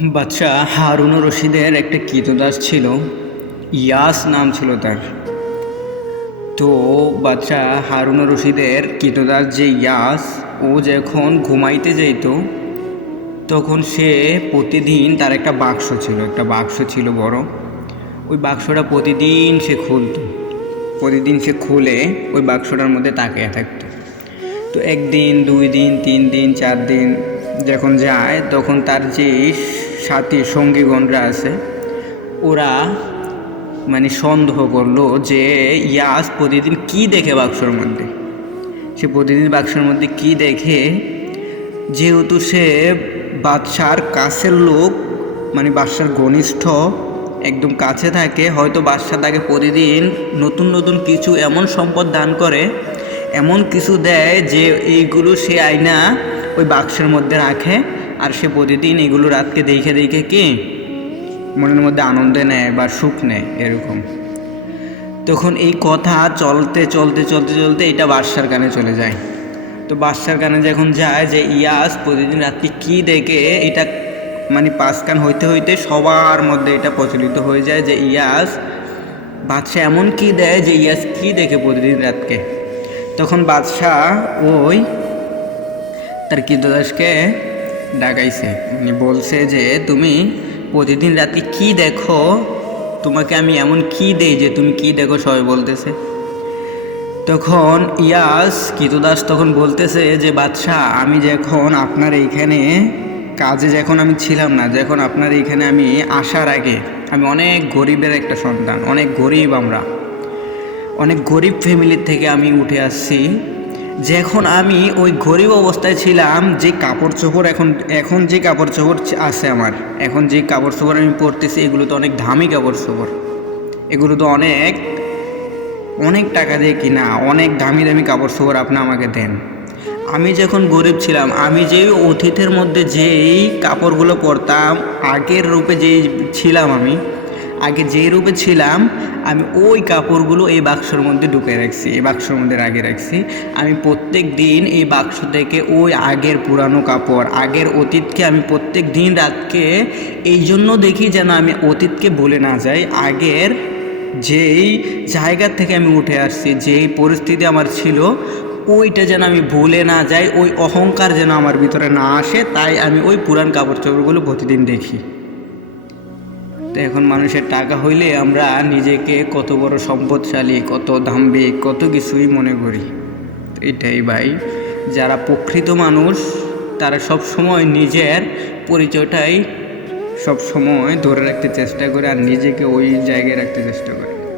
বাদশাহ হারুন রশিদের একটা কৃতদাস ছিল, ইয়াস নাম ছিল তার। তো বাদশাহ হারুন রশিদের কৃতদাস যে ইয়াস, ও যখন ঘুমাইতে যেত তখন সে প্রতিদিন তার একটা বাক্স ছিল বড়। ওই বাক্সটা প্রতিদিন সে খুলে ওই বাক্সটার মধ্যে তাকিয়ে থাকতো। তো একদিন, 2 দিন, 3 দিন, 4 দিন যখন যায়, তখন তার যে সাথী সঙ্গীগণরা আছে ওরা সন্দেহ করলো যে ইয়াস প্রতিদিন কি দেখে বাক্সর মধ্যে। সে প্রতিদিন বাক্সের মধ্যে কি দেখে, যেহেতু সে বাদশার কাছের লোক, বাদশার ঘনিষ্ঠ, একদম কাছে থাকে, হয়তো বাদশা তাকে প্রতিদিন নতুন নতুন কিছু এমন সম্পদ দান করে, এমন কিছু দেয় যে এইগুলো সে আয়না ওই বাক্সের মধ্যে রাখে, আর সে প্রতিদিন এগুলো রাতকে দেখে দেখে কি মনের মধ্যে আনন্দে নেয় বা সুখ নেয় এরকম। তখন এই কথা চলতে চলতে চলতে চলতে এটা বাদশার কানে চলে যায়। তো বাদশার কানে যখন যায় যে ইয়াস প্রতিদিন রাত্রি কি দেখে, এটা পাঁচ কান হইতে হইতে সবার মধ্যে এটা প্রচলিত হয়ে যায় যে বাদশাহ এমন কি দেয় যে ইয়াস কি দেখে প্রতিদিন রাতকে। তখন বাদশাহ ওই তার কৃতদাসকে ডাকাইছে, বলছে যে তুমি প্রতিদিন রাতে কি দেখো, তোমাকে আমি এমন কি দেই যে তুমি কি দেখো সবাই বলতেছে। তখন ইয়াস কৃতদাস তখন বলতেছে যে বাদশাহ, আমি যখন আপনার এইখানে কাজে যখন আমি ছিলাম না, যখন আপনার এইখানে আমি আসার আগে, আমি অনেক গরিবের একটা সন্তান, অনেক গরিব ফ্যামিলির থেকে আমি উঠে আসছি। যখন আমি ওই গরিব অবস্থায় ছিলাম, যে কাপড় চোপড় এখন যে কাপড় চোপড় আছে আমার, এখন যে কাপড় চোপড় আমি পরতেছি, এগুলো তো অনেক দামি কাপড় চোপড়, এগুলো তো অনেক অনেক টাকা দিয়ে কিনা, অনেক দামি দামি কাপড় চোপড় আপনি আমাকে দেন। আমি যখন গরিব ছিলাম, আমি যেই অতীতের মধ্যে যেই কাপড়গুলো পরতাম, আগের রূপে ছিলাম, আমি আগে যেই রূপে ছিলাম, আমি ওই কাপড়গুলো এই বাক্সর মধ্যে ঢুকে রাখছি, এই বাক্সর মধ্যে রাখছি। আমি প্রত্যেক দিন এই বাক্স থেকে ওই আগের পুরানো কাপড়, আগের অতীতকে আমি প্রত্যেক দিন রাতকে এই জন্য দেখি যেন আমি অতীতকে ভুলে না যাই, আগের যেই জায়গা থেকে আমি উঠে আসছি, যেই পরিস্থিতি আমার ছিল, ওইটা যেন আমি ভুলে না যাই, ওই অহংকার যেন আমার ভিতরে না আসে, তাই আমি ওই পুরান কাপড় চোপড়গুলো প্রতিদিন দেখি। তো এখন মানুষের টাকা হইলে আমরা নিজেকে কত বড় সম্পদশালী, কত দাম্ভিক, কত কিছুই মনে করি। এটাই ভাই, যারা প্রকৃত মানুষ তারা সব সময় নিজের পরিচয়টাই সব সময় ধরে রাখতে চেষ্টা করে, আর নিজেকে ওই জায়গায় রাখতে চেষ্টা করে।